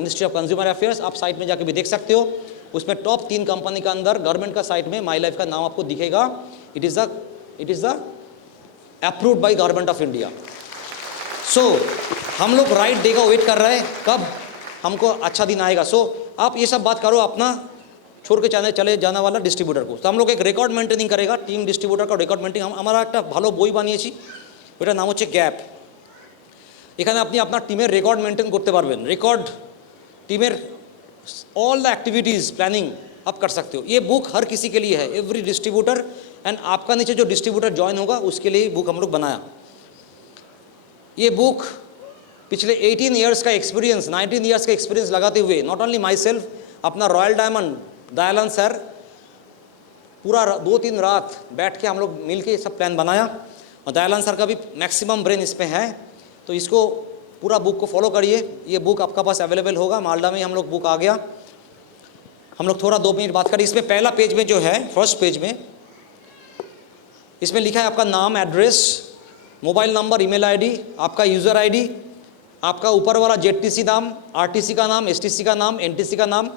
Ministry of consumer affairs, आप site में जाके भी देख सकते हो। उसमें टॉप 3 कंपनी का अंदर गवर्नमेंट का साइट में माई लाइफ का नाम आपको दिखेगा। It is the approved by government of India. So हम लोग राइट डे का वेट कर रहे हैं, कब हमको अच्छा दिन आएगा। सो आप ये सब बात करो अपना छोड़ के चले जाने वाला डिस्ट्रीब्यूटर को। तो हम लोग एक रेकर्ड मेंटेनिंग करेगा, टीम डिस्ट्रीब्यूटर का रेकर्ड मेंटेनिंग। हमारा একটা ভালো বই বানিয়েছি, ওটার নাম হচ্ছে গ্যাপ। এখানে আপনি আপনার টিমের রেকর্ড মেনটেন করতে পারবেন, রেকর্ড टीमेर ऑल द एक्टिविटीज़ प्लानिंग आप कर सकते हो। ये बुक हर किसी के लिए है, एवरी डिस्ट्रीब्यूटर, एंड आपका नीचे जो डिस्ट्रीब्यूटर ज्वाइन होगा उसके लिए बुक हम लोग बनाया। ये बुक पिछले 18 ईयर्स का एक्सपीरियंस, 19 ईयर्स का एक्सपीरियंस लगाते हुए, नॉट ओनली माई सेल्फ, अपना रॉयल डायमंड दयानंद सर पूरा 2-3 रात बैठ के हम लोग मिल के सब प्लान बनाया। और दयानंद सर का भी मैक्सिमम ब्रेन इस पे है, तो इसको पूरा बुक को फॉलो करिए। ये बुक आपका पास अवेलेबल होगा, मालदा में हम लोग बुक आ गया। हम लोग थोड़ा 2 मिनट बात करें। इसमें पहला पेज में जो है, फर्स्ट पेज में इसमें लिखा है आपका नाम, address, mobile number, email ID, आपका यूज़र आईडी, आपका ऊपर वाला जेडटीसी नाम, आरटीसी का नाम, एसटीसी का नाम, एनटीसी का नाम,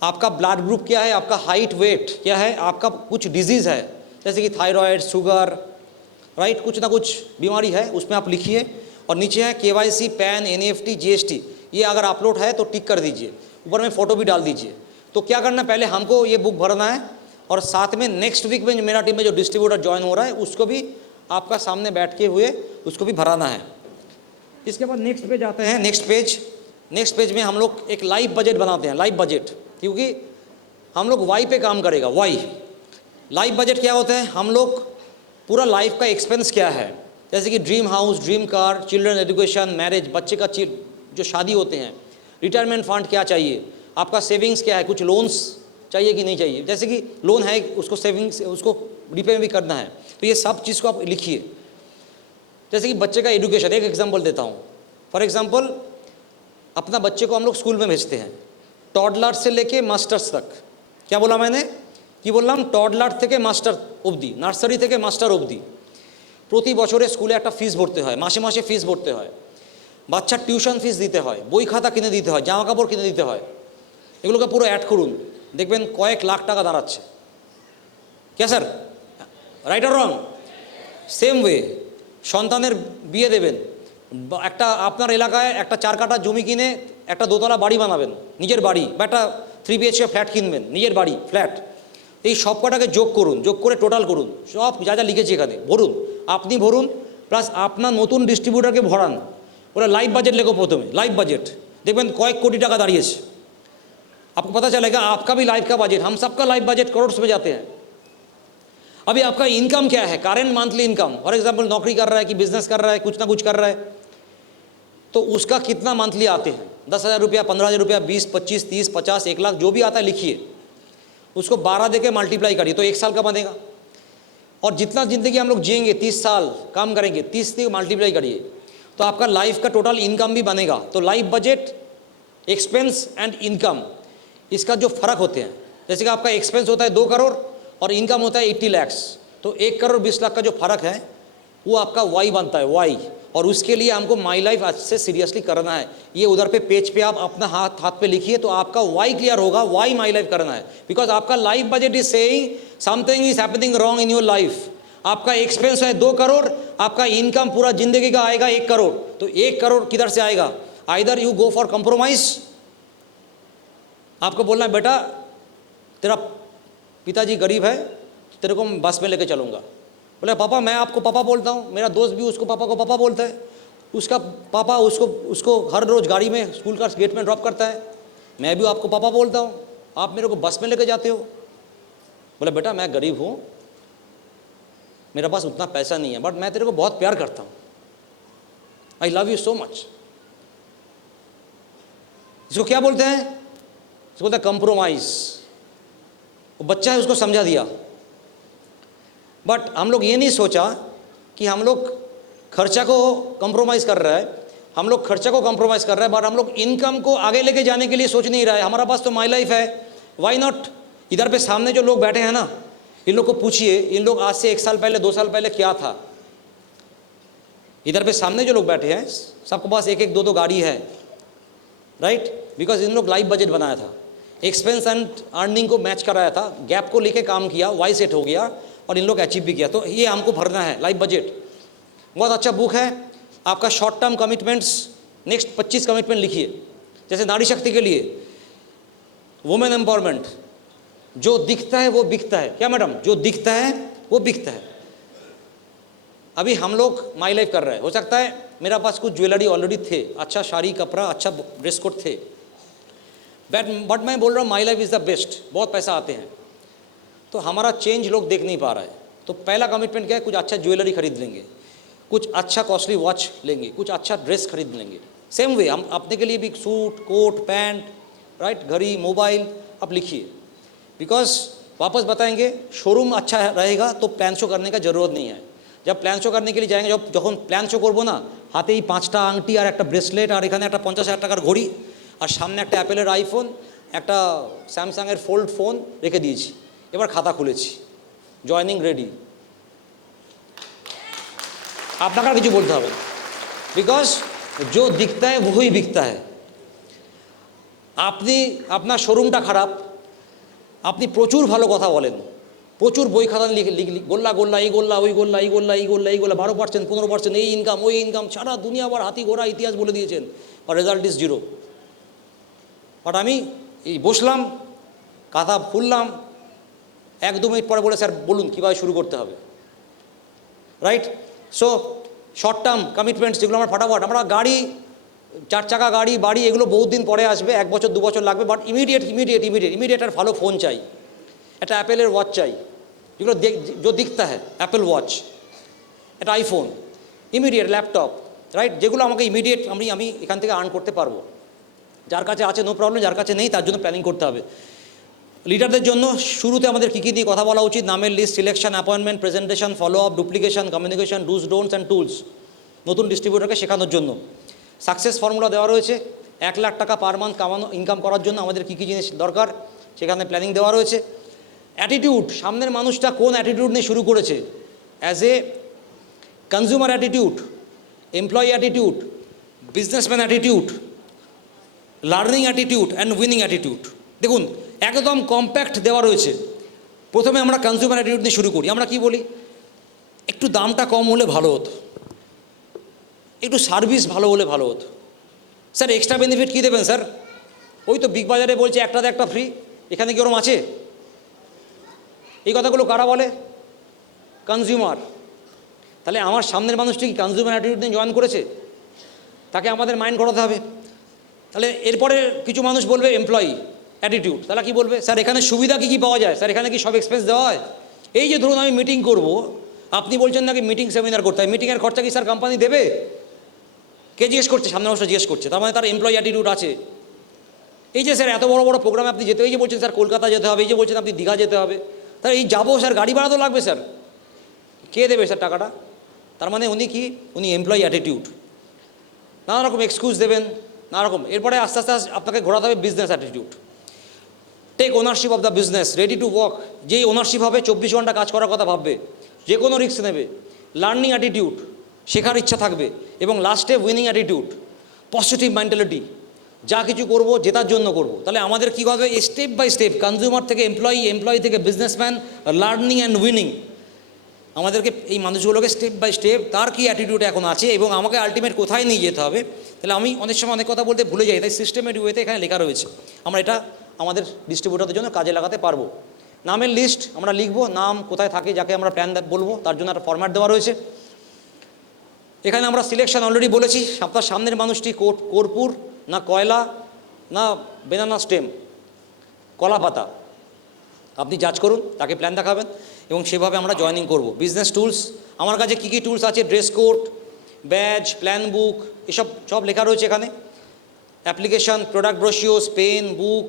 आपका ब्लड ग्रुप क्या है, आपका हाइट वेट क्या है, आपका कुछ डिजीज़ है जैसे कि थायराइड, शुगर, राइट, कुछ ना कुछ बीमारी है उसमें आप लिखिए। और नीचे है केवाईसी, पैन, एनईएफटी, जीएसटी, ये अगर अपलोड है तो टिक कर दीजिए, ऊपर में फ़ोटो भी डाल दीजिए। तो क्या करना है, पहले हमको ये बुक भरना है और साथ में नेक्स्ट वीक में मेरा टीम में जो डिस्ट्रीब्यूटर ज्वाइन हो रहा है उसको भी आपका सामने बैठ के हुए उसको भी भराना है। इसके बाद नेक्स्ट पेज आते हैं। नेक्स्ट पेज में हम लोग एक लाइव बजट बनाते हैं, लाइव बजट, क्योंकि हम लोग वाई पे काम करेगा। वाई लाइव बजट क्या होता है, हम लोग पूरा लाइफ का एक्सपेंस क्या है, जैसे कि dream house, dream car, children education, marriage, बच्चे का जो शादी होते हैं, रिटायरमेंट फंड क्या चाहिए, आपका सेविंग्स क्या है, कुछ लोन्स चाहिए कि नहीं चाहिए, जैसे कि लोन है उसको सेविंग्स उसको रिपे भी करना है, तो ये सब चीज़ को आप लिखिए। जैसे कि बच्चे का एजुकेशन, एक एग्जांपल देता हूँ। फॉर एग्जांपल अपना बच्चे को हम लोग स्कूल में भेजते हैं, टॉडलर से लेके मास्टर्स तक। क्या बोला मैंने, कि बोललाम टॉडलर থেকে मास्टर অবধি, নার্সারি থেকে মাস্টার অবধি প্রতি বছরে স্কুলে একটা ফিস ভরতে হয়, মাসে মাসে ফিস ভরতে হয়, বাচ্চার টিউশন ফিস দিতে হয়, বই খাতা কিনে দিতে হয়, জামা কাপড় কিনে দিতে হয়। এগুলোকে পুরো অ্যাড করুন, দেখবেন কয়েক লাখ টাকা দাঁড়াচ্ছে। क्या স্যার, রাইট আর রং? সেম ওয়ে সন্তানের বিয়ে দেবেন, একটা আপনার এলাকায় একটা 4 কাঠা জমি কিনে একটা দোতলা বাড়ি বানাবেন, নিজের বাড়ি, বা একটা 3 BHK ফ্ল্যাট কিনবেন, নিজের বাড়ি, ফ্ল্যাট। এই সব কটাকে যোগ করুন, যোগ করে টোটাল করুন, সব যা যা লিখেছি এখানে ভরুন, আপনি ভরুন, প্লাস আপনার নতুন ডিস্ট্রিবিউটারকে ভরান। ওরা लाइव बजट লেখো প্রথমে, लाइव बजट, দেখবেন কয়েক কোটি টাকা দাঁড়িয়েছে। आपको पता चलेगा आपका भी लाइफ का बजट, हम सबका लाइफ बजट करोड़ में जाते हैं। अभी आपका इनकम क्या है, current monthly income, for example नौकरी कर रहा है कि बिजनेस कर रहा है, कुछ ना कुछ कर रहा है, तो उसका कितना मंथली आते हैं, 10,000 रुपया, 15,000 रुपया, 20, 25, 30, 50, 1 लाख, जो भी आता है लिखिए, उसको 12 देके मल्टीप्लाई करिए तो 1 साल का बनेगा। और जितना ज़िंदगी हम लोग जिएंगे, 30 साल काम करेंगे, 30 से मल्टीप्लाई करिए तो आपका लाइफ का टोटल इनकम भी बनेगा। तो life budget, expense and income, इसका जो फ़र्क होते हैं, जैसे कि आपका एक्सपेंस होता है 2 करोड़ और इनकम होता है 80 लाख, तो 1 करोड़ 20 लाख का जो फ़र्क है वो आपका वाई बनता है, वाई। और उसके लिए हमको माई लाइफ आज से सीरियसली करना है। ये उधर पे पेज पे आप अपना हाथ पे लिखिए तो आपका वाई क्लियर होगा, वाई माई लाइफ करना है। बिकॉज आपका life budget is saying something is happening wrong in your life. आपका एक्सपेंस है 2 करोड़, आपका इनकम पूरा जिंदगी का आएगा 1 करोड़, तो 1 करोड़ किधर से आएगा? Either you go for compromise, आपको बोलना है बेटा तेरा पिताजी गरीब है, तेरे को मैं बस में लेके चलूँगा। बोले पापा मैं आपको पापा बोलता हूँ, मेरा दोस्त भी उसको पापा को पापा बोलता है, उसका पापा उसको हर रोज़ गाड़ी में स्कूल का गेट में ड्रॉप करता है, मैं भी आपको पापा बोलता हूँ, आप मेरे को बस में लेके जाते हो। बोले बेटा मैं गरीब हूँ, मेरे पास उतना पैसा नहीं है, बट मैं तेरे को बहुत प्यार करता हूँ, I love you so much. इसको क्या बोलते हैं? इसको बोलते हैं कंप्रोमाइज़। वो बच्चा है उसको समझा दिया, बट हम लोग ये नहीं सोचा कि हम लोग खर्चा को कंप्रोमाइज़ कर रहा है, हम लोग खर्चा को कंप्रोमाइज़ कर रहा है, बट हम लोग इनकम को आगे लेके जाने के लिए सोच नहीं रहा है। हमारा पास तो माई लाइफ है, वाई नॉट? इधर पे सामने जो लोग बैठे हैं ना, इन लोग को पूछिए, इन लोग आज से 1 साल पहले 2 साल पहले क्या था। इधर पे सामने जो लोग बैठे हैं सबके पास 1-1, 2-2 गाड़ी है, राइट, बिकॉज इन लोग लाइव बजट बनाया था, एक्सपेंस एंड अर्निंग को मैच कराया था, गैप को लेके काम किया, वाई सेट हो गया और इन लोग अचीव भी किया। तो ये हमको भरना है लाइव बजट। बहुत अच्छा बुक है आपका short term commitments, next 25 commitment लिखिए। जैसे नारी शक्ति के लिए वुमेन एम्पावरमेंट, जो दिखता है वो बिकता है। क्या मैडम? जो दिखता है वो बिकता है। अभी हम लोग माई लाइफ कर रहे हैं, हो सकता है मेरा पास कुछ ज्वेलरी ऑलरेडी थे, अच्छा साड़ी कपड़ा अच्छा ड्रेस कोड थे, बट मैं बोल रहा हूँ my life is the best, बहुत पैसा आते हैं, तो हमारा चेंज लोग देख नहीं पा रहा है। तो पहला कमिटमेंट क्या है? कुछ अच्छा ज्वेलरी खरीद लेंगे, कुछ अच्छा कॉस्टली वॉच लेंगे, कुछ अच्छा ड्रेस खरीद लेंगे। सेम वे हम अपने के लिए भी सूट कोट पैंट, राइट, घड़ी मोबाइल आप लिखिए। बिकॉज वापस बताएंगे, शोरूम अच्छा रहेगा तो प्लान शो करने का ज़रूरत नहीं है। जब प्लान शो करने के लिए जाएंगे, যখন প্ল্যান শো করবো না, হাতেই 5টা আংটি আর একটা ব্রেসলেট আর এখানে একটা 50,000 টাকার ঘড়ি আর সামনে একটা অ্যাপেলের আইফোন, একটা স্যামসাংয়ের ফোল্ড ফোন রেখে দিয়েছি, এবার খাতা খুলেছি, জয়নিং রেডি। আপনাকে আর কিছু বলতে হবে, বিকজ जो दिखता है वही बिकता है। আপনি আপনার শোরুমটা খারাপ, আপনি প্রচুর ভালো কথা বলেন, প্রচুর বই খাতা লিখে গোল্লা গোল্লা এই গোল্লা ওই গোল্লা এই গোল্লা এই গোল্লা এই গোল্লা 12% 15% এই ইনকাম ওই ইনকাম, সারা দুনিয়া আবার হাতি ঘোড়া ইতিহাস বলে দিয়েছেন, আর রেজাল্ট ইজ জিরো। বাট আমি এই বসলাম, খাতা খুললাম, 1-2 মিনিট পরে বলে স্যার বলুন কীভাবে শুরু করতে হবে, right. So short term commitments যেগুলো আমরা ফটাফট, আমরা গাড়ি 4 চাকা গাড়ি বাড়ি এগুলো বহুত দিন পরে আসবে, 1 বছর 2 বছর লাগবে, বাট ইমিডিয়েট একটা ভালো ফোন চাই, একটা অ্যাপেলের ওয়াচ চাই, যেগুলো जो दिखता है অ্যাপেল ওয়াচ, একটা আইফোন, ইমিডিয়েট ল্যাপটপ, রাইট, যেগুলো আমাকে ইমিডিয়েট আমি এখান থেকে আর্ন করতে পারবো। যার কাছে আছে নো প্রবলেম, যার কাছে নেই তার জন্য প্ল্যানিং করতে হবে। লিডারদের জন্য শুরুতে আমাদের কী কী দিয়ে কথা বলা উচিত? নামের list, selection, appointment, presentation, follow up, duplication, communication, do's don'ts and tools, নতুন ডিস্ট্রিবিউটরকে শেখানোর জন্য। সাকসেস ফর্মুলা দেওয়া রয়েছে, 1 লাখ টাকা পার মান্থ ইনকাম করার জন্য আমাদের কী কী জিনিস দরকার সেখানে প্ল্যানিং দেওয়া রয়েছে। অ্যাটিটিউড, সামনের মানুষটা কোন অ্যাটিটিউড নিয়ে শুরু করেছে, as a consumer attitude, employee attitude, businessman attitude, learning attitude and winning attitude. দেখুন একদম কম্প্যাক্ট দেওয়া রয়েছে। প্রথমে আমরা কনজিউমার অ্যাটিটিউড নিয়ে শুরু করি। আমরা কি বলি? একটু দামটা কম হলে ভালো হতো, একটু সার্ভিস ভালো হলে ভালো হতো। স্যার এক্সট্রা বেনিফিট কী দেবেন স্যার? ওই তো বিগ বাজারে বলছে একটাতে একটা ফ্রি, এখানে কি ওরম আছে? এই কথাগুলো কারা বলে? কনজিউমার। তাহলে আমার সামনের মানুষটি কি কনজিউমার অ্যাটিটিউড নিয়ে জয়েন করেছে? তাকে আমাদের মাইন্ড করাতে হবে। তাহলে এরপরে কিছু মানুষ বলবে এমপ্লয়ি অ্যাটিটিউড, তাহলে কি বলবে? স্যার এখানে সুবিধা কী কী পাওয়া যায়? স্যার এখানে কি সব এক্সপেন্স দেওয়া হয়? এই যে ধরুন আমি মিটিং করব, আপনি বলছেন নাকি মিটিং সেমিনার করতে হয়, মিটিংয়ের খরচা কি স্যার কোম্পানি দেবে? কে জিজ্ঞেস করছে? সামনের মানুষটা জিজ্ঞেস করছে, তার মানে তার এমপ্লয়ি অ্যাটিটিউড আছে। এই যে স্যার এত বড় বড় প্রোগ্রামে আপনি যেতে, এই যে বলছেন স্যার কলকাতা যেতে হবে, এই যে বলছেন আপনি দীঘা যেতে হবে, তাহলে এই যাবো স্যার গাড়ি ভাড়া তো লাগবে স্যার, কে দেবে স্যার টাকাটা? তার মানে উনি কি? উনি এমপ্লয়ি অ্যাটিটিউড, নানা রকম এক্সকিউজ দেবেন, নানা রকম। এরপরে আস্তে আস্তে আপনাকে ঘোরাতে হবে business attitude, take ownership of the business, ready to work, যেই ওনারশিপ হবে 24 ঘন্টা কাজ করার কথা ভাববে, যে কোনো রিস্ক নেবে। লার্নিং অ্যাটিটিউড, শেখার ইচ্ছা থাকবে। এবং লাস্টে উইনিং অ্যাটিটিউড, পজিটিভ মেন্টালিটি, যা কিছু করব জেতার জন্য করব। তাহলে আমাদের কী হবে? স্টেপ বাই স্টেপ, কনজিউমার থেকে এমপ্লয়ি, এমপ্লয়ি থেকে বিজনেসম্যান, লার্নিং অ্যান্ড উইনিং, আমাদেরকে এই মানুষগুলোকে স্টেপ বাই স্টেপ তার কী অ্যাটিটিউড এখন আছে এবং আমাকে আলটিমেট কোথায় নিয়ে যেতে হবে। তাহলে আমি অনেক সময় অনেক কথা বলতে ভুলে যাই, তাই সিস্টেমের ওয়েতে এখানে লেখা রয়েছে, আমরা এটা আমাদের ডিস্ট্রিবিউটরদের জন্য কাজে লাগাতে পারবো। নামের লিস্ট আমরা লিখবো, নাম কোথায় থাকে, যাকে আমরা প্ল্যান বলবো, তার জন্য একটা ফরম্যাট দেওয়া রয়েছে। এখানে আমরা সিলেকশন অলরেডি বলেছি, আপনার সামনের মানুষটি কর্পূর না কয়লা না বেনানা স্টেম, কলা পাতা, আপনি জাজ করুন, তাকে প্ল্যান দেখাবেন এবং সেভাবে আমরা জয়েনিং করব। বিজনেস টুলস, আমার কাছে কী কী টুলস আছে, ড্রেস কোড, ব্যাজ, প্ল্যান বুক, এসব সব লেখা রয়েছে এখানে। অ্যাপ্লিকেশন, প্রোডাক্ট ব্রোশিওস, পেন, বুক,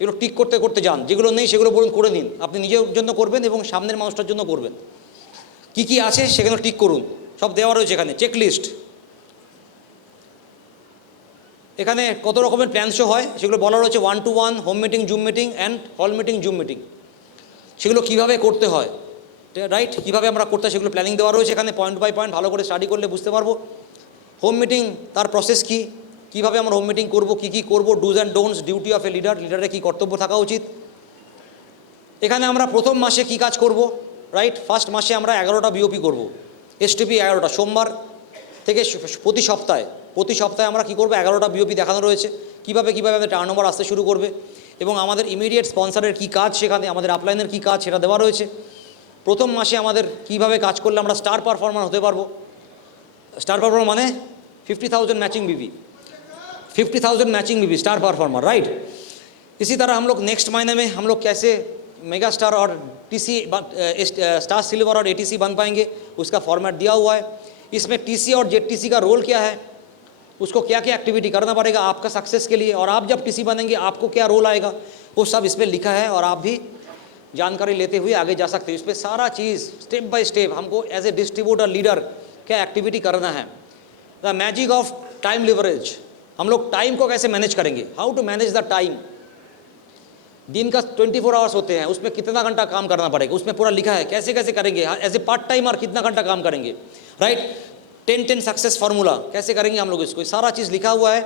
এগুলো টিক করতে করতে যান, যেগুলো নেই সেগুলো বলুন করে নিন। আপনি নিজের জন্য করবেন এবং সামনের মানুষটার জন্য করবেন। কি কি আছে সেগুলো টিক করুন, সব দেওয়া রয়েছে এখানে। চেকলিস্ট, এখানে কত রকমের প্ল্যান শো হয় সেগুলো বলা রয়েছে, 1-to-1, home meeting, zoom meeting and hall meeting, zoom meeting, সেগুলো কীভাবে করতে হয়, রাইট, কীভাবে আমরা করতে হয় সেগুলো প্ল্যানিং দেওয়া রয়েছে এখানে। পয়েন্ট বাই পয়েন্ট ভালো করে স্টাডি করলে বুঝতে পারবো। হোম মিটিং তার প্রসেস কী কিভাবে আমরা হোম মিটিং করব, কী করব, dos and don'ts, duty of a leader, লিডারের কী কর্তব্য থাকা উচিত। এখানে আমরা প্রথম মাসে কি কাজ করব, রাইট। ফার্স্ট মাসে আমরা 11টা বিওপি করব, এসটিপি 11টা, সোমবার থেকে প্রতি সপ্তাহে আমরা কি করব, 11টা বিওপি দেখানো রয়েছে, কীভাবে আমাদের টার্নওভার আসতে শুরু করবে এবং আমাদের ইমিডিয়েট স্পন্সরের কী কাজ, সেখানে আমাদের আপলাইনের কী কাজ সেটা দেওয়া রয়েছে। প্রথম মাসে আমাদের কীভাবে কাজ করলে আমরা স্টার পারফর্মার হতে পারবো। स्टार परफॉर्मर माने 50,000 मैचिंग बीवी, 50,000 मैचिंग बीवी स्टार परफॉर्मर, राइट। इसी तरह हम लोग नेक्स्ट महीने में हम लोग कैसे मेगा स्टार और टीसी स्टार सिल्वर और एटीसी बन पाएंगे, उसका फॉर्मेट दिया हुआ है। इसमें टीसी और जेडटीसी का रोल क्या है, उसको क्या क्या एक्टिविटी करना पड़ेगा आपका सक्सेस के लिए, और आप जब टीसी बनेंगे आपको क्या रोल आएगा, वो सब इसमें लिखा है और आप भी जानकारी लेते हुए आगे जा सकते हैं। इसमें सारा चीज़ स्टेप बाय स्टेप हमको एज ए डिस्ट्रीब्यूटर लीडर क्या एक्टिविटी करना है। The magic of time leverage, हम लोग टाइम को कैसे मैनेज करेंगे, how to manage the time. दिन का 24 आवर्स होते हैं, उसमें कितना घंटा काम करना पड़ेगा, उसमें पूरा लिखा है कैसे कैसे करेंगे, एज ए पार्ट टाइमर कितना घंटा काम करेंगे, राइट। 10-10 सक्सेस फार्मूला कैसे करेंगे हम लोग, इसको सारा चीज़ लिखा हुआ है।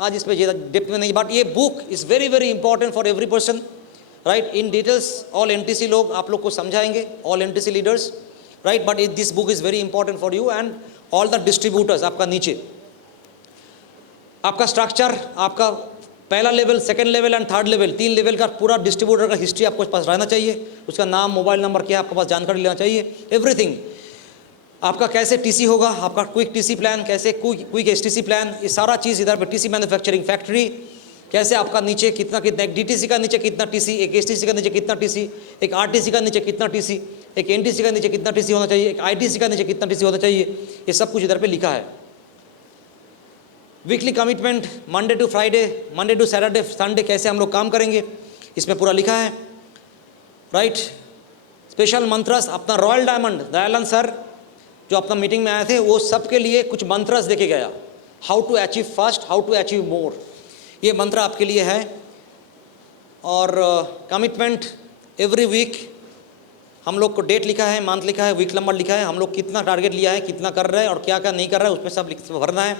आज इसमें ज़्यादा डेप्थ में नहीं, बट ये book is very very important for every person, right. In details all NTC लोग आप लोग को समझाएंगे, all NTC leaders, right. But this book is very important for you and all the distributors. आपका नीचे आपका स्ट्रक्चर, आपका पहला level, second level and third level, 3 level का पूरा डिस्ट्रीब्यूटर का हिस्ट्री आपको पास रहना चाहिए। उसका नाम, मोबाइल नंबर क्या है आपके पास जानकारी लेना चाहिए, एवरीथिंग। आपका कैसे टीसी होगा, आपका क्विक टीसी प्लान कैसे, क्विक एसटीसी प्लान, ये सारा चीज़ इधर पे। टीसी मैन्युफैक्चरिंग फैक्ट्री कैसे, आपका नीचे कितना कितना, एक डीटीसी का नीचे कितना टीसी, एक एसटीसी का नीचे कितना टीसी, एक आरटीसी का नीचे कितना टीसी, एक एनटीसी का नीचे कितना टीसी होना चाहिए, एक आईटीसी का नीचे कितना टीसी होना चाहिए, ये सब कुछ इधर पे लिखा है। Weekly commitment, Monday to Friday, Monday to Saturday, Sunday कैसे हम लोग काम करेंगे, इसमें पूरा लिखा है, राइट। स्पेशल मंत्रस, अपना रॉयल डायमंड दयानंद सर जो अपना मीटिंग में आए थे, वो सबके लिए कुछ मंत्रस देके गया, how to achieve fast, how to achieve more, ये मंत्र आपके लिए है। और कमिटमेंट एवरी वीक हम लोग को डेट लिखा है, मंथ लिखा है, वीक नंबर लिखा है, हम लोग कितना टारगेट लिया है, कितना कर रहे हैं और क्या क्या नहीं कर रहा है, उसमें सब भरना है।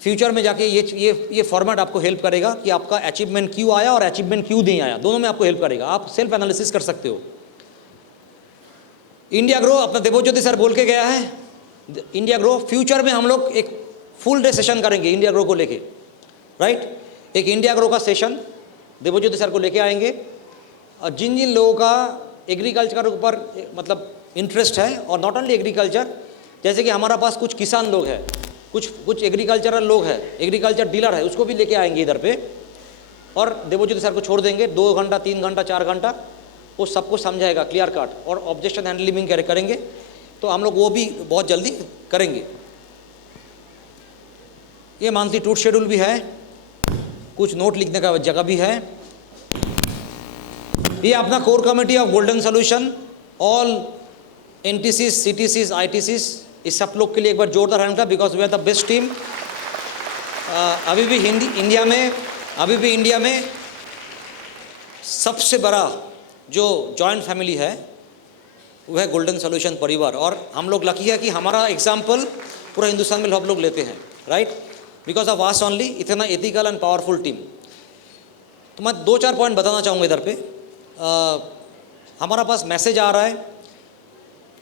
फ्यूचर में जाके ये फॉर्मेट आपको हेल्प करेगा कि आपका अचीवमेंट क्यों आया और अचीवमेंट क्यों नहीं आया, दोनों में आपको हेल्प करेगा। आप सेल्फ एनालिसिस कर सकते हो। इंडिया ग्रो, अपना देवज्योति सर बोल के गया है, इंडिया ग्रो फ्यूचर में हम लोग एक फुल डे सेशन करेंगे इंडिया ग्रो को लेके, राइट। एक इंडिया ग्रो का सेशन देवज्योति सर को लेके आएंगे, और जिन जिन लोगों का एग्रीकल्चर के ऊपर मतलब इंटरेस्ट है, और नॉट ओनली एग्रीकल्चर, जैसे कि हमारा पास कुछ किसान लोग हैं, कुछ एग्रीकल्चरल लोग हैं, एग्रीकल्चर डीलर है, उसको भी लेके आएंगे इधर पे, और देवज्योति सर को छोड़ देंगे 2 घंटा 3 घंटा 4 घंटा, वो सबको समझाएगा क्लियर कट, और ऑब्जेक्शन हैंडलिंग करेंगे, तो हम लोग वो भी बहुत जल्दी करेंगे। ये मंथली टूर शेड्यूल भी है, कुछ नोट लिखने का जगह भी है। ये अपना core committee of golden solution, all NTCs, CTCs, ITCs, इस सब लोग के लिए एक बार जोरदार हैंड था, because we are the best team. अभी भी इंडिया में सबसे बड़ा जो जॉइंट फैमिली है वो है गोल्डन सोल्यूशन परिवार, और हम लोग लकी है कि हमारा एग्जाम्पल पूरा हिंदुस्तान में सब लोग लेते हैं, राइट, बिकॉज ऑफ वास ओनली, इतना एथिकल एंड पावरफुल टीम। तो मैं 2-4 पॉइंट बताना चाहूँगा इधर पे। हमारा पास मैसेज आ रहा है,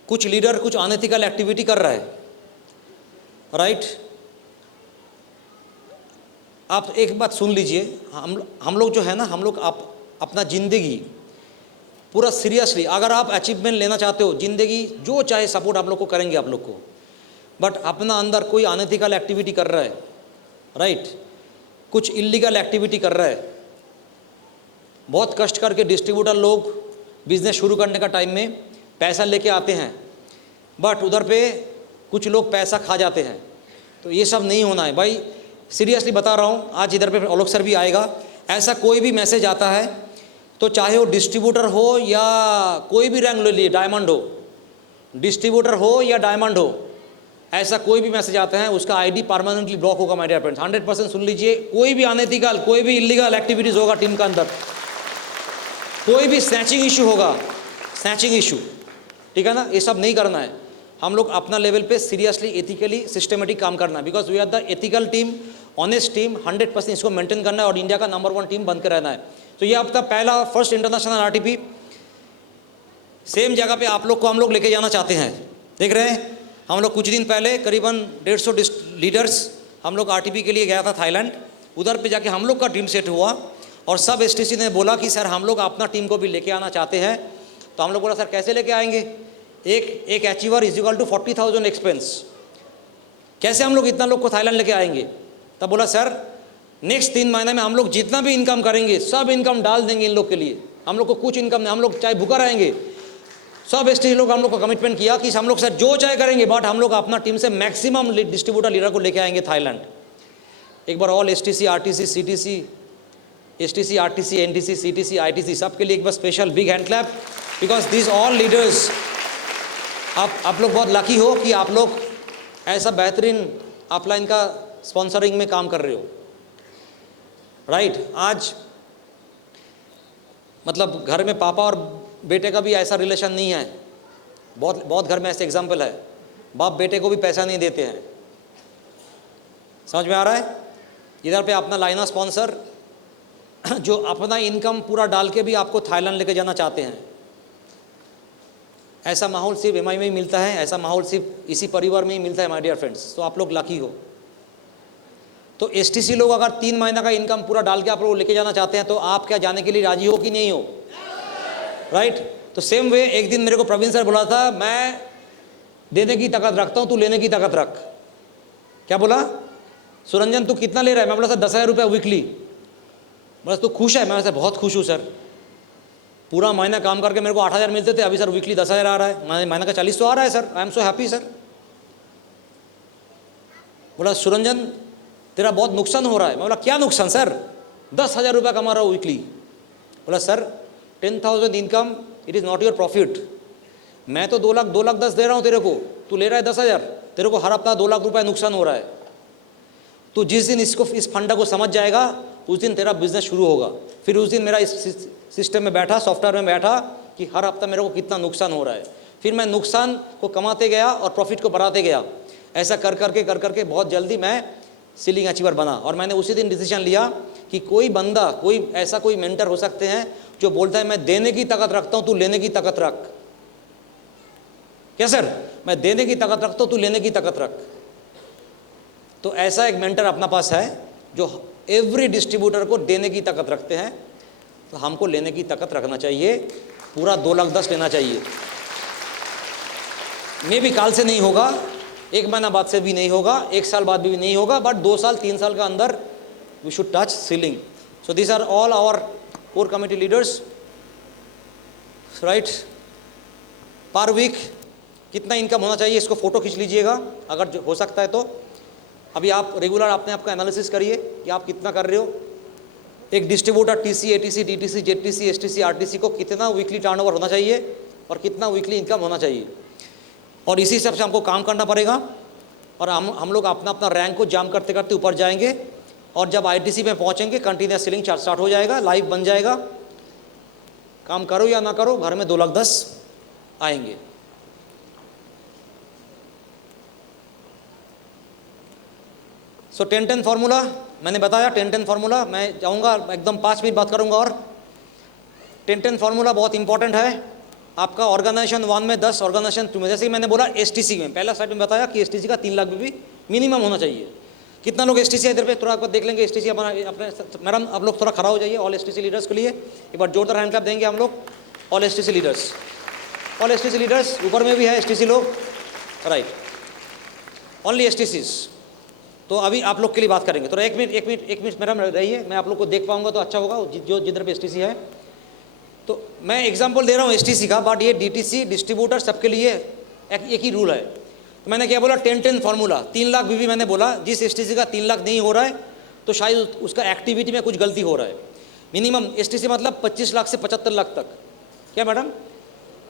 कुछ लीडर कुछ अनएथिकल एक्टिविटी कर रहा है, राइट। आप एक बात सुन लीजिए, हम लोग जो है ना, हम लोग अपना ज़िंदगी पूरा सीरियसली, अगर आप अचीवमेंट लेना चाहते हो, ज़िंदगी जो चाहे सपोर्ट आप लोग को करेंगे आप लोग को, बट अपना अंदर कोई अनएथिकल एक्टिविटी कर रहा है, राइट, कुछ इलीगल एक्टिविटी कर रहा है। बहुत कष्ट करके डिस्ट्रीब्यूटर लोग बिजनेस शुरू करने का टाइम में पैसा लेके आते हैं, बट उधर पे कुछ लोग पैसा खा जाते हैं, तो ये सब नहीं होना है भाई, सीरियसली बता रहा हूँ। आज इधर पे ऑलोक सर भी आएगा, ऐसा कोई भी मैसेज आता है तो चाहे वो डिस्ट्रीब्यूटर हो या कोई भी रैंक ले लिए, डायमंड हो, डिस्ट्रीब्यूटर हो या डायमंड हो, ऐसा कोई भी मैसेज आता है उसका आईडी परमानेंटली ब्लॉक होगा माय डियर फ्रेंड्स। 100% सुन लीजिए, कोई भी अनएथिकल, कोई भी इलीगल एक्टिविटीज़ होगा टीम के अंदर, कोई भी स्नैचिंग इशू होगा, स्नैचिंग इशू, ठीक है ना, ये सब नहीं करना है। हम लोग अपना लेवल पे सीरियसली एथिकली सिस्टमेटिक काम करना है, because we are the ethical team, honest team, 100% इसको मेंटेन करना है और इंडिया का नंबर 1 टीम बन के रहना है। तो ये आपका पहला फर्स्ट इंटरनेशनल आरटीपी। सेम जगह पे आप लोग को हम लोग लेके जाना चाहते हैं। देख रहे हैं, हम लोग कुछ दिन पहले करीबन 150 लीडर्स हम लोग आरटीपी के लिए गया था थाईलैंड। उधर पे जाके हम लोग का टीम सेट हुआ और सब एसटीसी ने बोला कि सर हम लोग अपना टीम को भी लेके आना चाहते हैं। तो हम लोग बोला सर कैसे लेके आएंगे, एक achiever is equal to 40,000 expense, कैसे हम लोग इतना लोग को थाईलैंड लेके आएंगे। तब बोला सर नेक्स्ट 3 महीने में हम लोग जितना भी इनकम करेंगे सब इनकम डाल देंगे इन लोग के लिए, हम लोग को कुछ इनकम नहीं, हम लोग चाहे भूखा रहेंगे। सब एसटीसी लोग हम लोग को कमिटमेंट किया कि हम लोग सर जो चाहे करेंगे, बट हम लोग अपना टीम से मैक्सिमम डिस्ट्रीब्यूटर लीडर को लेके आएंगे थाईलैंड। एक बार all STC, RTC, CTC, STC, RTC, NTC, CTC, ITC सबके लिए एक बार special big hand clap, because this all leaders, आप लोग बहुत लकी हो कि आप लोग ऐसा बेहतरीन अपलाइन का स्पॉन्सरिंग में काम कर रहे हो, राइट। आज मतलब घर में पापा और बेटे का भी ऐसा रिलेशन नहीं है, बहुत घर में ऐसे एग्जाम्पल है, बाप बेटे को भी पैसा नहीं देते हैं। समझ में आ रहा है। इधर पे अपना लाइना स्पॉन्सर जो अपना इनकम पूरा डाल के भी आपको थाईलैंड लेके जाना चाहते हैं। ऐसा माहौल सिर्फ एमआई में ही मिलता है, ऐसा माहौल सिर्फ इसी परिवार में ही मिलता है माय डियर फ्रेंड्स। तो आप लोग लकी हो। तो एसटीसी लोग अगर 3 महीना का इनकम पूरा डाल के आप लोग लेके जाना चाहते हैं तो आप क्या जाने के लिए राजी हो कि नहीं हो, राइट। तो सेम वे एक दिन मेरे को प्रवीण सर बोला था, मैं देने की ताकत रखता हूँ, तू लेने की ताकत रख। क्या बोला, सुरंजन तू कितना ले रहा है। मैं बोला सर 10,000 रुपये वीकली। बोला तू खुश है। मैं सर बहुत खुश हूँ सर, पूरा महीना काम करके मेरे को 8,000 मिलते थे, अभी सर वीकली 10,000 आ रहा है, महीने का 40 तो आ रहा है sir, I am so happy sir. बोला सुरंजन तेरा बहुत नुकसान हो रहा है। मैं बोला क्या नुकसान सर, 10,000 रुपये कमा रहा हूँ वीकली। बोला sir 10,000 income it is not your profit. मैं तो 2 लाख 10 दे रहा हूँ तेरे को, तू ले रहा है 10,000, तेरे को हर हफ्ता 2 लाख रुपये नुकसान हो रहा है। तो जिस दिन इस फंडा को समझ जाएगा उस दिन तेरा बिजनेस शुरू होगा। फिर उस दिन मेरा इस सिस्टम में बैठा, सॉफ्टवेयर में बैठा कि हर हफ्ता मेरे को कितना नुकसान हो रहा है। फिर मैं नुकसान को कमाते गया और प्रॉफिट को बढ़ाते गया। ऐसा कर करके बहुत जल्दी मैं सीलिंग अचीवर बना। और मैंने उसी दिन डिसीजन लिया कि कोई बंदा, कोई मेंटर हो सकते हैं जो बोलता है मैं देने की ताकत रखता हूँ, तू लेने की ताकत रख। क्या सर, मैं देने की ताकत रखता हूँ, तू लेने की ताकत रख। तो ऐसा एक मेंटर अपना पास है जो एवरी डिस्ट्रीब्यूटर को देने की ताकत रखते हैं। तो हमको लेने की ताकत रखना चाहिए, पूरा 2 लाख 10 लेना चाहिए। मे भी काल से नहीं होगा, 1 महीना बाद से भी नहीं होगा, 1 साल बाद भी नहीं होगा, बट 2 साल 3 साल का अंदर we should touch ceiling. So this are all our core committee leaders, right. पर वीक कितना इनकम होना चाहिए, इसको फोटो खींच लीजिएगा अगर हो सकता है तो। अभी आप रेगुलर अपने आप का एनालिसिस करिए कि आप कितना कर रहे हो। एक distributor TC, ATC, DTC, JTC, STC, RTC को कितना वीकली टर्नओवर होना चाहिए और कितना वीकली इनकम होना चाहिए, और इसी हिसाब से हमको काम करना पड़ेगा। और हम लोग अपना रैंक को जाम करते करते ऊपर जाएंगे, और जब आईटीसी में पहुंचेंगे कंटिन्यूस सीलिंग स्टार्ट हो जाएगा, लाइव बन जाएगा। काम करो या ना करो, घर में 2 लाख 10 आएंगे। सो 10-10 फार्मूला मैंने बताया, 10-10 फार्मूला। मैं जाऊंगा एकदम 5 मिनट बात करूंगा। और 10-10 फार्मूला बहुत इंपॉर्टेंट है आपका। ऑर्गेनाइजेशन 1 में 10, ऑर्गेनाइजेशन 2 में, जैसे कि मैंने बोला एसटीसी में, पहला स्लाइड में बताया कि एसटीसी का 3 लाख भी मिनिमम होना चाहिए। कितना लोग एसटीसी है इधर पे, थोड़ा देख लेंगे एसटीसी अपने। मैडम आप लोग थोड़ा खड़ा हो जाइए ऑल एसटीसी लीडर्स के लिए, एक बार जोरदार हैंड क्लैप देंगे हम लोग। All STC leaders, all STC leaders, ऊपर में भी है एसटीसी लोग, राइट, ओनली एसटीसीज। तो अभी आप लोग के लिए बात करेंगे। तो एक मिनट मैडम रहिए, मैं आप लोग को देख पाऊंगा तो अच्छा होगा, जो जिधर पे एसटीसी है। तो मैं एग्जांपल दे रहा हूँ एसटीसी का, बट ये डीटीसी डिस्ट्रीब्यूटर सबके लिए एक ही रूल है। तो मैंने क्या बोला, 10-10 फार्मूला। 3 लाख भी मैंने बोला, जिस एसटीसी का 3 लाख नहीं हो रहा है तो शायद उसका एक्टिविटी में कुछ गलती हो रहा है। मिनिमम एसटीसी मतलब 25 लाख से 75 लाख तक। क्या मैडम,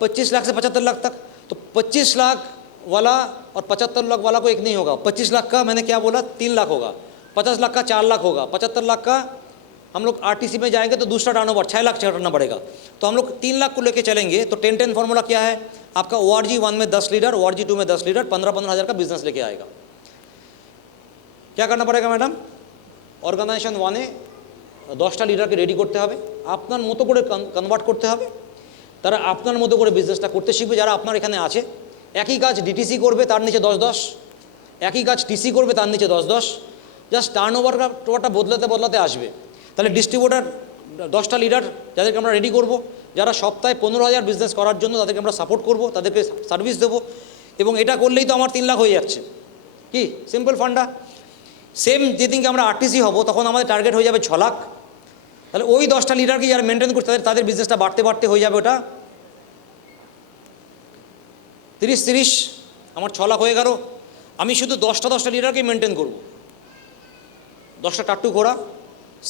25 लाख से 75 लाख तक। तो 25 लाख वाला और 75 लाख वाला को एक नहीं होगा। 25 लाख का मैंने क्या बोला, 3 लाख होगा। 50 लाख का 4 लाख होगा। 75 लाख का हम लोग आरटीसी में जाएंगे तो दूसरा टर्नओवर 6 लाख करना पड़ेगा। तो हम लोग 3 लाख को लेके चलेंगे। तो 10-10 फार्मूला क्या है आपका, ORG 1 में 10 लीडर, ORG 2 में 10 लीडर, 15-15 हज़ार का बिजनेस लेके आएगा। क्या करना पड़ेगा मैडम, অর্গানাইজেশন ওয়ানে 10টা লিডারকে রেডি করতে হবে, আপনার মতো করে কনভার্ট করতে হবে, তারা আপনার মতো করে বিজনেসটা করতে শিখবে। যারা আপনার এখানে আছে, একই কাজ ডিটিসি করবে, তার নিচে 10-10, একই কাজ টিসি করবে, তার নিচে 10-10, জাস্ট টার্ন ওভারটা বদলাতে আসবে। তাহলে ডিস্ট্রিবিউটার 10টা লিডার যাদেরকে আমরা রেডি করব, যারা সপ্তাহে 15,000 বিজনেস করার জন্য তাদেরকে আমরা সাপোর্ট করব, তাদেরকে সার্ভিস দেবো, এবং এটা করলেই তো আমার 3 লাখ হয়ে যাচ্ছে। কি সিম্পল ফান্ডা। সেম যেদিনকে আমরা আরটিসি হব তখন আমাদের টার্গেট হয়ে যাবে 6 লাখ। তাহলে ওই 10টা লিডারকে যারা মেনটেন করছে তাদের বিজনেসটা বাড়তে হয়ে যাবে ওটা 30-30, আমার 6 লাখ হয়ে গেল। আমি শুধু 10টা লিডারকে মেনটেন করব, 10টা টাট্টু ঘোড়া,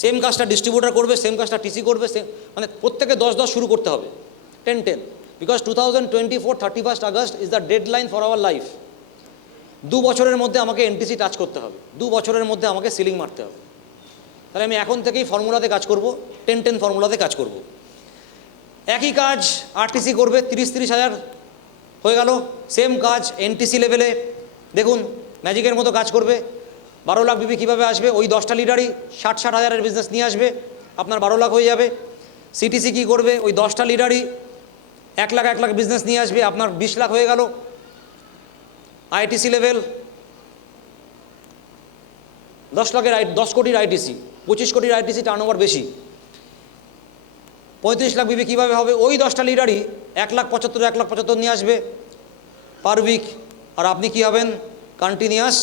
সেম কাজটা ডিস্ট্রিবিউটার করবে, সেম কাজটা টিসি করবে, মানে প্রত্যেকে 10-10 শুরু করতে হবে, 10-10, because 2024 31 August is the deadline for our life. 2 বছরের মধ্যে আমাকে এনটিসি টাচ করতে হবে, 2 বছরের মধ্যে আমাকে সিলিং মারতে হবে। তাহলে আমি এখন থেকেই ফর্মুলাতে কাজ করব, 10-10 ফর্মুলাতে কাজ করব। একই কাজ আরটিসি করবে, 30-30 হাজার হয়ে গেল। সেম কাজ এনটিসি লেভেলে দেখুন ম্যাজিকের মতো কাজ করবে। 12 লাখ বিবি কীভাবে আসবে? ওই 10টা লিডারই 60-60 হাজারের বিজনেস নিয়ে আসবে, আপনার 12 লাখ হয়ে যাবে। সিটিসি কী করবে? ওই 10টা লিডারই 1 লাখ বিজনেস নিয়ে আসবে, আপনার 20 লাখ হয়ে গেল। আইটিসি লেভেল 10 কোটির আইটিসি, 25 কোটির আইটিসি টার্নওভার বেশি, 35 লাখ বিবি কীভাবে হবে? ওই 10টা লিডারই 1,75,000 নিয়ে আসবে পার উইক। আর আপনি কী হবেন? Continuous.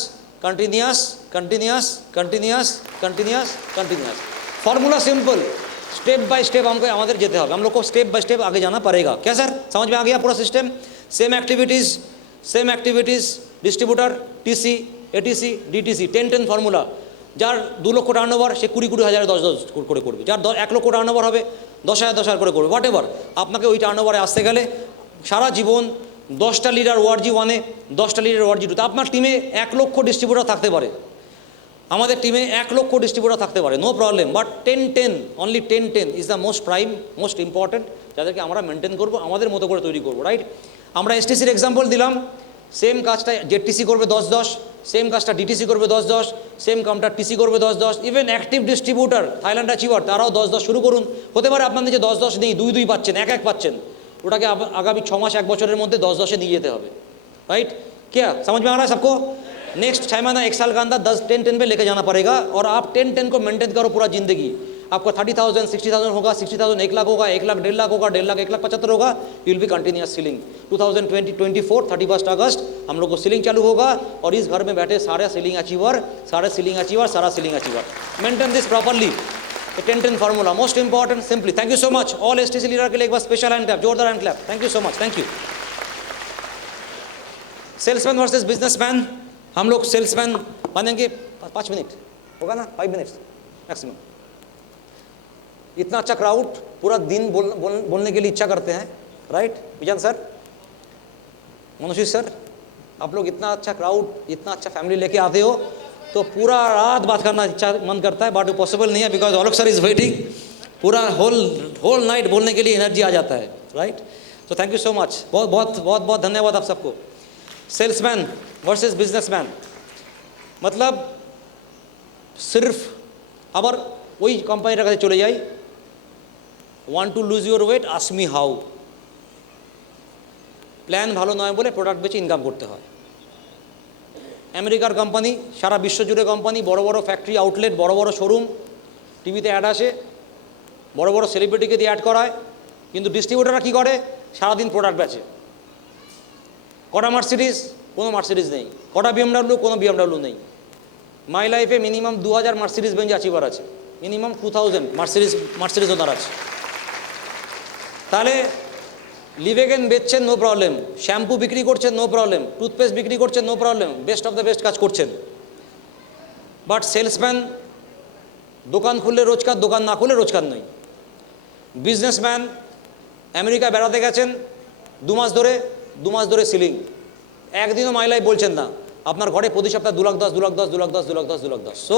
Formula simple, step by step हमको हमारे जेते हैं, हम लोग को स्टेप बाय स्टेप आगे जाना पड़ेगा। क्या सर समझ में आ गया पूरा system? Same activities distributor, TC, ATC, DTC, 10-10 formula. যার 2 লক্ষ টার্নওভার সে 20 হাজার 10 করে করবে, যার 1 লক্ষ টার্নওভার হবে 10,000 করে করবে, হোয়াট এভার। আপনাকে ওই টার্নওভারে আসতে গেলে সারা জীবন 10টা লিডার ওয়ার্জি 1-এ, 10টা লিডার ওয়ার্জি 2-তে। আপনার টিমে 1 লক্ষ ডিস্ট্রিবিউটার থাকতে পারে, আমাদের টিমে 1 লক্ষ ডিস্ট্রিবিউটার থাকতে পারে, no problem, but 10-10, only 10-10 is the most important, যাদেরকে আমরা মেনটেন করবো, আমাদের মতো করে তৈরি করবো, রাইট। আমরা এসটিসির এক্সাম্পল দিলাম, সেম কাজটা জেডটিসি করবে 10-10, সেম কাজটা ডিটিসি করবে 10-10, সেম কামটা টিসি করবে 10-10, even active distributor Thailand achiever তারাও 10-10 শুরু করুন। হতে পারে আপনার যে 10-10 নেই, 2-2 পাচ্ছেন, 1-1 পাচ্ছেন, ওটাকে আগামী 6 মাস 1 বছরের মধ্যে 10-10-এ নিয়ে যেতে হবে, राइट। क्या समझ में आ रहा है सबको? नेक्स्ट 6 महीना 1 साल का अंदर 10-10-10 पे लेके जाना पड़ेगा, और आप 10-10 को मेंटेन करो पूरा जिंदगी। आपका 30,000 60,000 होगा, 60,000 1 लाख होगा, 1 लाख 1.5 लाख होगा, 1.5 लाख 1,75,000 होगा, you will be continuous ceiling. 2024 31 अगस्त हम लोग को सीलिंग चालू होगा, और इस घर में बैठे सारे ceiling achiever maintain this properly. 10-10 formula most important, simply. Thank you so much all STC leader के लिए एक बार स्पेशल हैंड क्लैप, जोरदार hand clap. Thank you so much, thank you. Salesman versus businessman, हम लोग सेल्समैन बनेंगे 5 minute होगा ना, 5 मिनट्स मैक्सिमम। इतना अच्छा क्राउड पूरा दिन बोलने के लिए इच्छा करते हैं, राइट विजन सर, मनुष्य सर, आप लोग इतना अच्छा क्राउड, इतना अच्छा फैमिली लेके आते हो तो पूरा रात बात करना इच्छा मन करता है, बट पॉसिबल नहीं है, बिकॉज ऑलोक सर इज वेटिंग। पूरा होल नाइट बोलने के लिए एनर्जी आ जाता है, राइट। तो थैंक यू सो मच, बहुत धन्यवाद आप सबको। सेल्समैन वर्सेस बिजनेसमैन मतलब सिर्फ আবার ওই কোম্পানিটার কাছে চলে যাই, want to lose your weight, ask me how. Plan ভালো নয় বলে প্রোডাক্ট বেচে ইনকাম করতে হয়। আমেরিকার কোম্পানি, সারা বিশ্ব জুড়ে কোম্পানি, বড় বড় ফ্যাক্টরি আউটলেট, বড় বড় শোরুম, টিভিতে অ্যাড আসে, বড় বড় সেলিব্রিটিকে দিয়ে অ্যাড করায়, কিন্তু ডিস্ট্রিবিউটাররা কী করে? সারাদিন প্রোডাক্ট বেচে। কটা মার্সিডিজ? কোনো মার্সিডিজ নেই। কটা বিএমডাব্লিউ? কোনো বিএমডাব্লিউ নেই। মাই লাইফে মিনিমাম 2000 মার্সিডিজ বেঞ্জ অ্যাচিভার আছে, মিনিমাম 2000 মার্সিডিজ ওনার আছে। তাহলে লিভেগেন বেচছেন, নো প্রবলেম, শ্যাম্পু বিক্রি করছেন, নো প্রবলেম, টুথপেস্ট বিক্রি করছেন, no problem, best of the best কাজ করছেন। বাট সেলসম্যান দোকান খুললে রোজগার, দোকান না খুললে রোজগার নেই। বিজনেসম্যান আমেরিকায় বেড়াতে গেছেন 2 মাস ধরে সিলিং, একদিনও মাই লাইফ বলছেন না, আপনার ঘরে প্রতি সপ্তাহে 2,10,000। So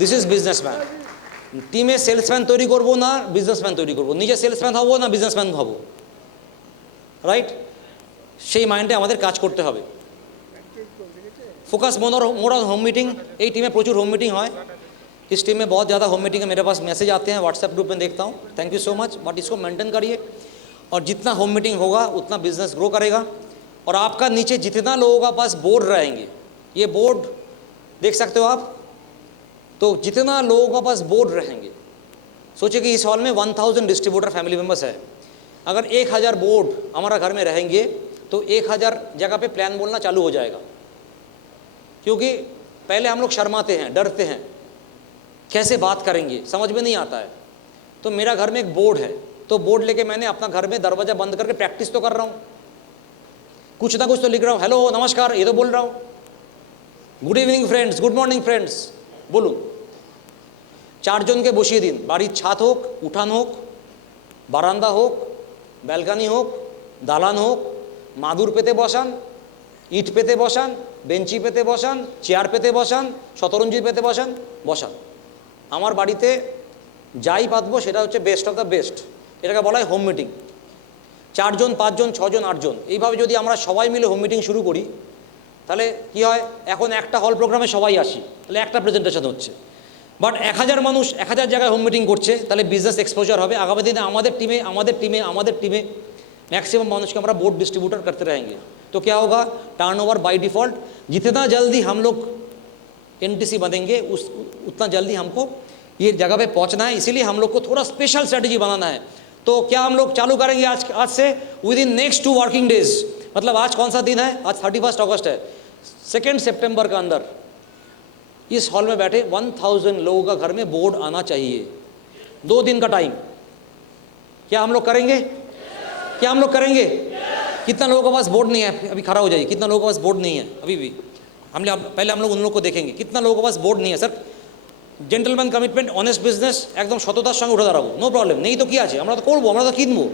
this is businessman. টিমে সেলসম্যান তৈরি করবো না বিজনেসম্যান তৈরি করবো, নিজে সেলসম্যান হবো না বিজনেসম্যান হবো, রাইট। সেই মাইন্ডে আমাদের কাজ করতে হবে। Focus more on home meeting. এই টিমে প্রচুর হোম মিটিং হয়, इस टीम में बहुत ज़्यादा होम मीटिंग है, मेरे पास मैसेज आते हैं व्हाट्सएप ग्रुप में, देखता हूँ, thank you so much. But इसको मेंटेन करिए और जितना होम मीटिंग होगा उतना बिजनेस ग्रो करेगा। और आपका नीचे जितना लोगों का पास बोर्ड रहेंगे, ये बोर्ड देख सकते हो आप, तो जितना लोगों का पास बोर्ड रहेंगे, सोचिए कि इस हॉल में 1000 डिस्ट्रीब्यूटर फैमिली मेम्बर्स है। अगर 1000 बोर्ड हमारा घर में रहेंगे तो 1000 जगह पे प्लान बोलना चालू हो जाएगा। क्योंकि पहले हम लोग शर्माते हैं, डरते हैं, कैसे बात करेंगे, समझ में नहीं आता है। तो मेरा घर में एक बोर्ड है, तो बोर्ड लेके मैंने अपना घर में दरवाज़ा बंद करके प्रैक्टिस तो कर रहा हूँ, कुछ ना कुछ तो लिख रहा हूँ, हेलो नमस्कार ये तो बोल रहा हूँ, good evening friends, good morning friends বলুন। 4 জনকে বসিয়ে দিন, বাড়ির ছাদ হোক, উঠান হোক, বারান্দা হোক, ব্যালকানি হোক, দালান হোক, মাদুর পেতে বসান, ইট পেতে বসান, বেঞ্চি পেতে বসান, চেয়ার পেতে বসান, শতরঞ্জি পেতে বসান, বসান। আমার বাড়িতে যাই পাতবো সেটা হচ্ছে বেস্ট অফ দ্য বেস্ট, এটাকে বলা হয় হোম মিটিং। 4 জন 5 জন 6 জন 8 জন এইভাবে যদি আমরা সবাই মিলে হোম মিটিং শুরু করি তাহলে কি হয়, এখন একটা হল প্রোগ্রামে সবাই আসি, তাহলে একটা প্রেজেন্টেশন হচ্ছে। বাট 1000 মানুষ 1000 জায়গায় হোম মিটিং করছে, তাহলে বিজনেস এক্সপোজার হবে। আগামী দিনে আমাদের টিমে मैक्सिमम মানুষ के हमारा बोर्ड डिस्ट्रीब्यूटर करते रहेंगे, तो क्या होगा, टर्नओवर बाय डिफ़ॉल्ट जितना जल्दी हम लोग एनटीसी बनेंगे उतना जल्दी हमको ये जगह पे पहुंचना है। इसीलिए हम लोग को थोड़ा स्पेशल स्ट्रेटजी बनाना है। तो क्या हम लोग चालू करेंगे आज से with in next 2 working days, मतलब आज कौन सा दिन है, आज 31 अगस्त है, 2 सितंबर का अंदर इस हॉल में बैठे 1000 लोगों का घर में बोर्ड आना चाहिए। 2 दिन का टाइम, क्या हम लोग करेंगे, क्या हम लोग करेंगे? कितना लोगों के पास बोर्ड नहीं है, अभी खड़ा हो जाइए, कितना लोगों के पास बोर्ड नहीं है अभी भी, पहले हम लोग उन लोग को देखेंगे कितना लोगों के पास बोर्ड नहीं है। Sir gentleman commitment, honest business, একদম সততার সঙ্গে উঠে দাঁড়াবো, নো প্রবলেম, নেই তো কি আছে, আমরা তো করবো, আমরা তো কিনবো,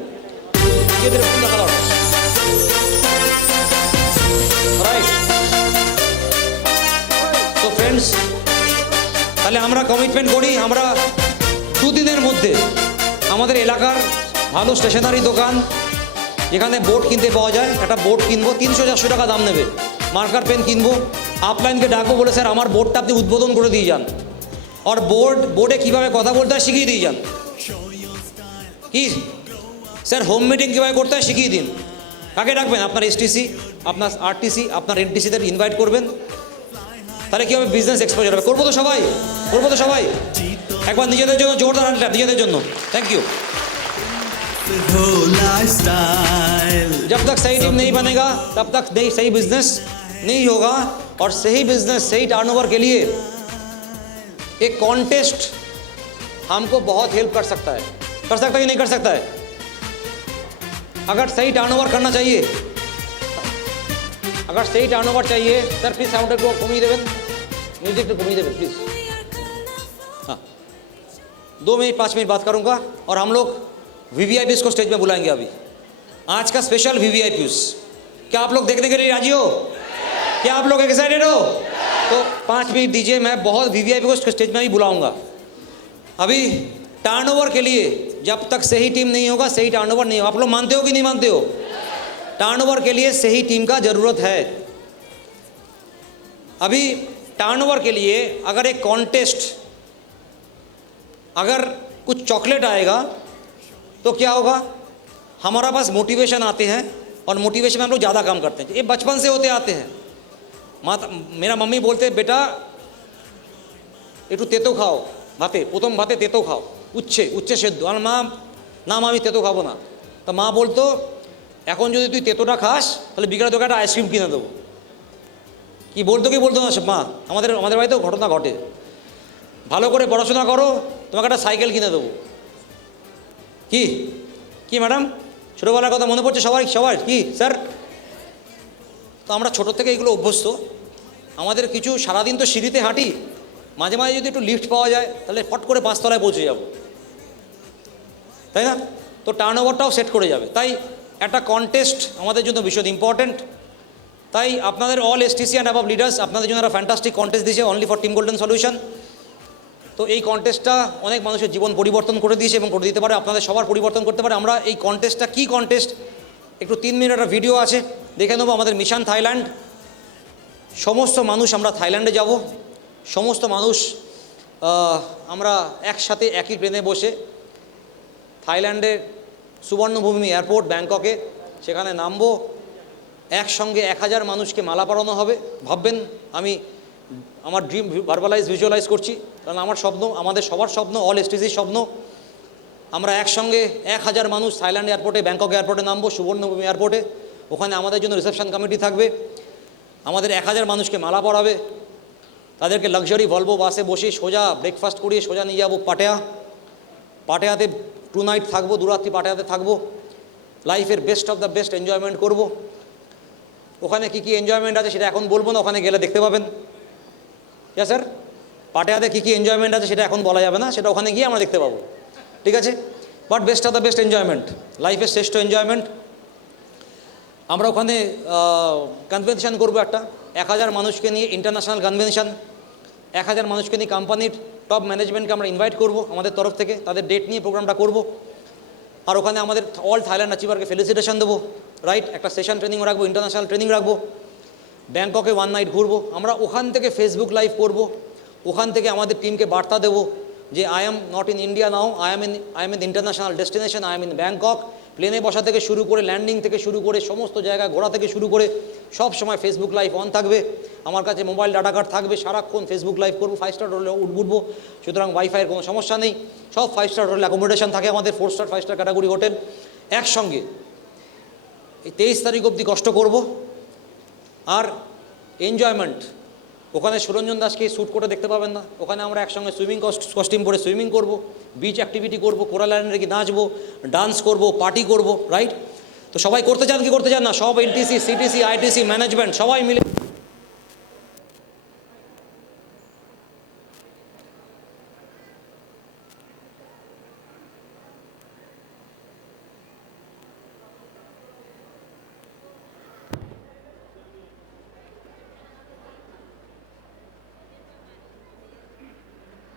রাইট। তো ফ্রেন্ডস, তাহলে আমরা কমিটমেন্ট করি, আমরা 2 দিনের মধ্যে আমাদের এলাকার ভালো স্টেশনারি দোকান যেখানে বোর্ড কিনতে পাওয়া যায়, একটা বোর্ড কিনবো, 300-400 টাকা দাম নেবে, মার্কার পেন কিনবো, আপলাইনকে ডাকবো, বলে স্যার আমার বোর্ডটা আপনি উদ্বোধন করে দিয়ে যান, और बोर्डे কীভাবে কথা বলতে হয় শিখিয়ে দিয়ে যান। কি স্যার হোম মিটিং কীভাবে করতে হয় শিখিয়ে দিন। কাকে ডাকবেন, আপনার এসটিসি, আপনার আরটিসি, আপনার এনটিসিদের ইনভাইট করবেন, তাহলে কী হবে, বিজনেস এক্সপোজার হবে। করবো তো সবাই, করবো তো সবাই, একবার নিজেদের জন্য জোরদার হাতটা, নিজেদের জন্য। Thank you. जब तक सही टीम नहीं बनेगा तब तक सही बिजनेस नहीं होगा, और सही बिजनेस सही टर्नओवर के लिए एक कॉन्टेस्ट हमको बहुत हेल्प कर सकता है कि नहीं कर सकता है। अगर सही टर्नओवर करना चाहिए, अगर सही टर्नओवर चाहिए, सर प्लीज साउंड को कमिए देवें, म्यूजिक को कमिए देवें प्लीज। हाँ, 2 मिनट 5 मिनट बात करूंगा और हम लोग वीवीआईपीज को स्टेज में बुलाएंगे। अभी आज का स्पेशल वीवीआईपीज, क्या आप लोग देखने के लिए राजी हो, क्या आप लोग एक्साइटेड हो? तो 5 मिनट दीजिए, मैं बहुत वीवीआईपी को स्टेज में भी बुलाऊंगा। अभी टर्नओवर के लिए जब तक सही टीम नहीं होगा सही टर्नओवर नहीं होगा। आप लोग मानते हो कि नहीं मानते हो? टर्नओवर के लिए सही टीम का ज़रूरत है। अभी टर्नओवर के लिए अगर एक कॉन्टेस्ट, अगर कुछ चॉकलेट आएगा तो क्या होगा, हमारा पास मोटिवेशन आते हैं, और मोटिवेशन में हम लोग ज़्यादा काम करते हैं। ये बचपन से होते आते हैं। मेरा मम्मी बोलते बेटा একটু তেতো খাও ভাতে, প্রথম ভাতে তেতো খাও, উচ্ছে সেদ্ধ। আর মা না আমি তেতো খাবো না, তা মা বলতো এখন যদি তুই তেতোটা খাস তাহলে বিকেলে তোকে একটা আইসক্রিম কিনে দেবো। কি বলতো না মা, আমাদের বাড়িতেও ঘটনা ঘটে, ভালো করে পড়াশোনা করো তোমাকে একটা সাইকেল কিনে দেবো। কি কি ম্যাডাম, ছোটোবেলার কথা মনে পড়ছে সবার কি স্যার? তো আমরা ছোটো থেকে এগুলো অভ্যস্ত। আমাদের কিছু সারাদিন তো সিঁড়িতে হাঁটি, মাঝে মাঝে যদি একটু লিফট পাওয়া যায় তাহলে ফট করে 5 তলায় পৌঁছে যাব, তাই না? তো টার্নওভারটাও সেট করে যাবে। তাই একটা কন্টেস্ট আমাদের জন্য ভীষণ ইম্পর্ট্যান্ট। তাই আপনাদের all STC and above leaders, আপনাদের জন্য একটা ফ্যান্টাস্টিক কন্টেস্ট দিয়েছে only for team golden solution. তো এই কন্টেস্টটা অনেক মানুষের জীবন পরিবর্তন করে দিয়েছে এবং করে দিতে পারে, আপনাদের সবার পরিবর্তন করতে পারে। আমরা এই কন্টেস্টটা কী কন্টেস্ট, একটু 3 মিনিট একটা ভিডিও আছে দেখে নেবো। আমাদের মিশন থাইল্যান্ড, সমস্ত মানুষ আমরা থাইল্যান্ডে যাব, সমস্ত মানুষ আমরা একসাথে একই ট্রেনে বসে থাইল্যান্ডের সুবর্ণভূমি এয়ারপোর্ট ব্যাংককে সেখানে নামবো, একসঙ্গে 1000 মানুষকে মালা পরানো হবে। ভাববেন আমি আমার ড্রিম ভিজুয়ালাইজ করছি, কারণ আমার স্বপ্ন, আমাদের সবার স্বপ্ন, অল এসটিসির স্বপ্ন, আমরা একসঙ্গে 1000 মানুষ থাইল্যান্ড এয়ারপোর্টে, ব্যাংকক এয়ারপোর্টে নামবো, সুবর্ণভূমি এয়ারপোর্টে। ওখানে আমাদের জন্য রিসেপশন কমিটি থাকবে, আমাদের 1000 মানুষকে মালা পরাবে, তাদেরকে লাক্সারি ভলভো বাসে বসে সোজা ব্রেকফাস্ট করিয়ে সোজা নিয়ে যাবো পাটেয়াতে 2 নাইট থাকবো, 2 রাত্রি পাটেয়াতে থাকবো, লাইফের best of the best enjoyment করব। ওখানে কী কী এনজয়মেন্ট আছে সেটা এখন বলবো না, ওখানে গেলে দেখতে পাবেন। ইয়া স্যার, পাটেয়াতে কী কী এনজয়মেন্ট আছে সেটা এখন বলা যাবে না, সেটা ওখানে গিয়ে আমরা দেখতে পাবো, ঠিক আছে? But best of the best enjoyment, লাইফের শ্রেষ্ঠ এনজয়মেন্ট। আমরা ওখানে কনভেনশন করবো একটা 1000 মানুষকে নিয়ে, ইন্টারন্যাশনাল কনভেনশন। 1000 মানুষকে নিয়ে কোম্পানির টপ ম্যানেজমেন্টকে আমরা ইনভাইট করব আমাদের তরফ থেকে, তাদের ডেট নিয়ে প্রোগ্রামটা করব। আর ওখানে আমাদের অল থাইল্যান্ড অ্যাচিভারকে ফেলিসিটেশন দেবো, রাইট? একটা সেশন ট্রেনিং রাখবো, ইন্টারন্যাশনাল ট্রেনিং রাখবো, ব্যাংককে 1 নাইট ঘুরবো। আমরা ওখান থেকে ফেসবুক লাইভ করব, ওখান থেকে আমাদের টিমকে বার্তা দেবো যে I am not in India now, I am in international destination, I am in Bangkok. প্লেনে বসা থেকে শুরু করে, ল্যান্ডিং থেকে শুরু করে, সমস্ত জায়গা ঘোরা থেকে শুরু করে সব সময় ফেসবুক লাইভ অন থাকবে। আমার কাছে মোবাইল ডাটা কার্ড থাকবে, সারাক্ষণ ফেসবুক লাইভ করবো। 5 স্টার হোটেলে উঠবো, সুতরাং ওয়াইফাইয়ের কোনো সমস্যা নেই। সব 5 স্টার হোটেল অ্যাকোমোডেশন থাকে আমাদের, 4 স্টার 5 স্টার ক্যাটাগরি হোটেল। একসঙ্গে এই 23 তারিখ অবধি কষ্ট করব। আর এনজয়মেন্ট, ওখানে সুরঞ্জন দাসকে শ্যুট করে দেখতে পাবেন না, ওখানে আমরা একসঙ্গে সুইমিং কস্টিউম পরে সুইমিং করব, বিচ অ্যাক্টিভিটি করব, কোরাল আইল্যান্ডে গিয়ে নাচবো, ডান্স করব, পার্টি করব, রাইট? তো সবাই করতে চান কি করতে চান না? সব এনটিসি, সিটিসি, আইটিসি ম্যানেজমেন্ট সবাই মিলে